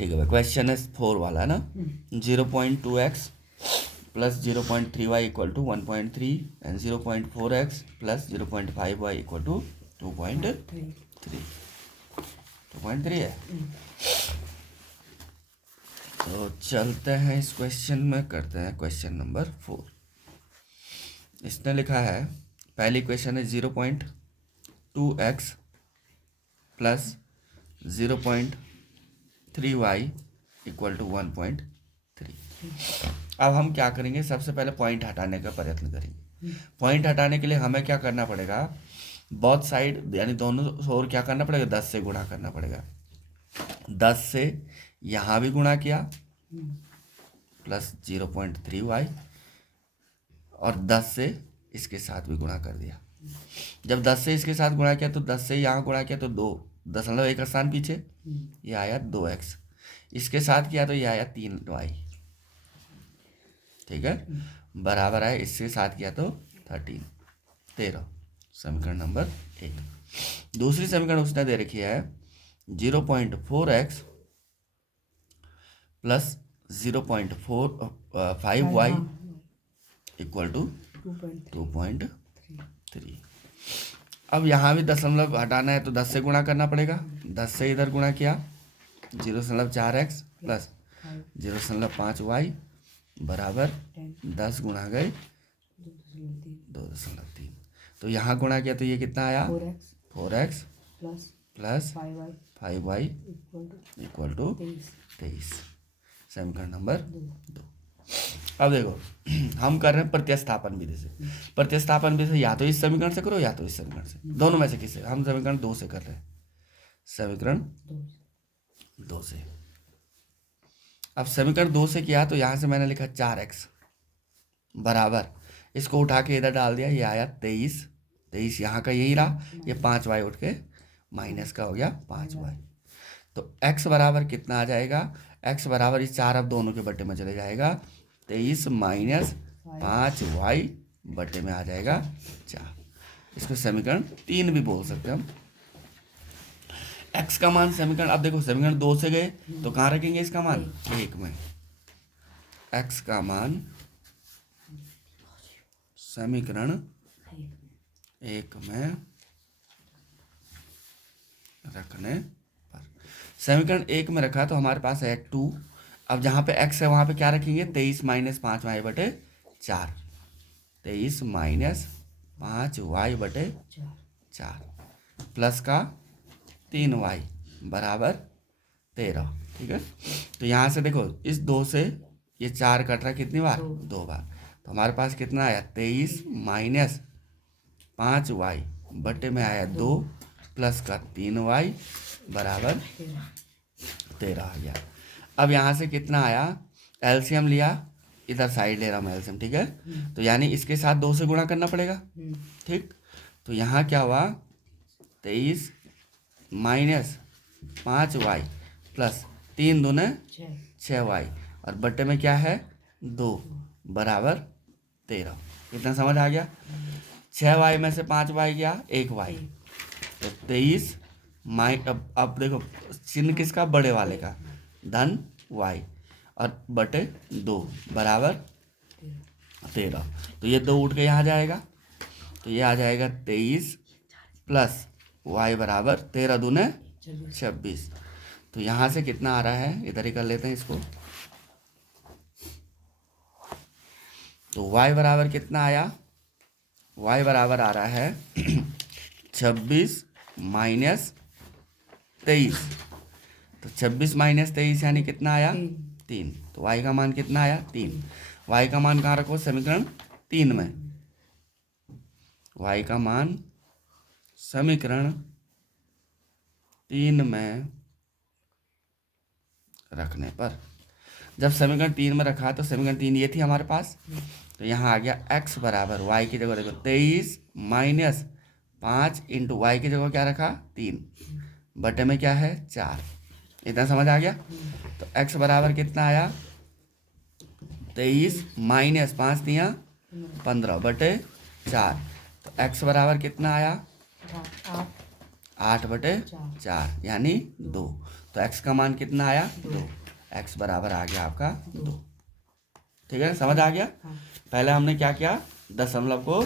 ठीक है, क्वेश्चन है 4 वाला है ना। 0.2x plus 0.3y equal to 1.3 and 0.4x plus 0.5y equal to 2.3 है। तो चलते हैं इस क्वेश्चन में, करते हैं क्वेश्चन नंबर 4। इसने लिखा है, पहली क्वेश्चन है 0.2x plus 0.3y equal to 1.3। अब हम क्या करेंगे, सबसे पहले पॉइंट हटाने का प्रयत्न करेंगे। पॉइंट हटाने के लिए हमें क्या करना पड़ेगा, बोथ साइड यानी दोनों ओर क्या करना पड़ेगा, 10 से गुणा करना पड़ेगा। 10 से यहाँ भी गुणा किया प्लस 0.3y, और 10 से इसके साथ भी गुणा कर दिया। जब 10 से इसके साथ गुणा किया तो 10 से यहाँ गुणा किया तो 2.1 स्थान पीछे ये आया 2x, इसके साथ किया तो ये आया 3y, ठीक है, बराबर है इसके साथ किया तो 13। समीकरण नंबर 1। दूसरी समीकरण उसने दे रखी है 0.4x plus 0.5y equal to 2.3। अब यहाँ भी दशमलव हटाना है तो 10 से गुणा करना पड़ेगा। 10 से इधर गुणा किया 0.4x प्लस 0.5y बराबर 10 गुणा गए 2.3। तो यहाँ गुणा किया तो ये कितना आया, 4x plus 5y equal to 23। समीकरण नंबर 2। अब देखो हम कर रहे हैं प्रत्यस्थापन विधि से। प्रत्यस्थापन विधि से या तो इस समीकरण से करो या तो इस समीकरण से, दोनों में से किसी। हम समीकरण 2 से कर रहे हैं, समीकरण 2 से। अब समीकरण 2 से किया तो यहाँ से मैंने लिखा 4x बराबर, इसको उठा के इधर डाल दिया, ये आया 23 यहाँ का यही रहा, ये 5y उठ के माइनस का हो गया 5y। तो x बराबर कितना आ जाएगा, x बराबर इस 4 अब दोनों के बट्टे में चले जाएगा, 23 माइनस 5y बट्टे में आ जाएगा 4। इसको समीकरण 3 भी बोल सकते हैं हम। x का मान समीकरण, अब देखो समीकरण 2 से गए तो कहाँ रखेंगे इसका मान, 1 में। x का मान समीकरण 1 में रखने पर, समीकरण 1 में रखा तो हमारे पास है 2। अब जहाँ पे x है वहाँ पे क्या रखेंगे, 23 माइनस 5y बटे 4, 23 माइनस 5y बटे 4 प्लस का 3y बराबर 13, ठीक है। तो यहाँ से देखो इस 2 से ये 4 कट रहा कितनी बार, 2 बार। तो हमारे पास कितना आया, 23 माइनस 5y बटे में आया 2 प्लस का 3y बराबर 13 आ गया। अब यहाँ से कितना आया, एलसीएम लिया, इधर साइड ले रहा हूँ एलसीएम, ठीक है। तो यानी इसके साथ 2 से गुणा करना पड़ेगा, ठीक। तो यहाँ क्या हुआ, 23 माइनस 5y प्लस 3 दूने 6y, और बट्टे में क्या है 2 बराबर 13। कितना समझ आ गया। 6y में से 5y गया 1y, तो 23 अब देखो चिन्ह किसका, बड़े वाले का, धन y और बटे 2 बराबर 13। तो ये 2 उठ के यहाँ जाएगा, तो ये आ जाएगा 23 प्लस y बराबर 13 दूने 26। तो यहाँ से कितना आ रहा है, इधर ही कर लेते हैं इसको। तो y बराबर कितना आया, y बराबर आ रहा है 26 माइनस 23। तो 26 माइनस 23 यानी कितना आया, 3। तो y का मान कितना आया, 3। y का मान कहाँ रखो, समीकरण 3 में। y का मान समीकरण 3 में रखने पर, जब समीकरण 3 में रखा तो समीकरण 3 ये थी हमारे पास, तो यहाँ आ गया x बराबर y की जगह देखो 23 माइनस 5 इंटू वाई की जगह क्या रखा, 3 बटे में क्या है 4। इतना समझ आ गया। तो x बराबर कितना आया, 23 माइनस 5 दिया 15 बटे 4। तो x बराबर कितना आया, 8/4 यानी 2। तो x का मान कितना आया 2। x बराबर आ गया आपका 2। ठीक है, समझ आ गया। पहले हमने क्या किया, दशमलव को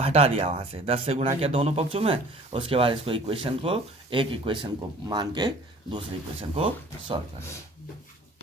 हटा दिया, वहां से 10 से गुणा किया दोनों पक्षों में, उसके बाद इसको एक इक्वेशन को मान के दूसरी इक्वेशन को सॉल्व कर दिया।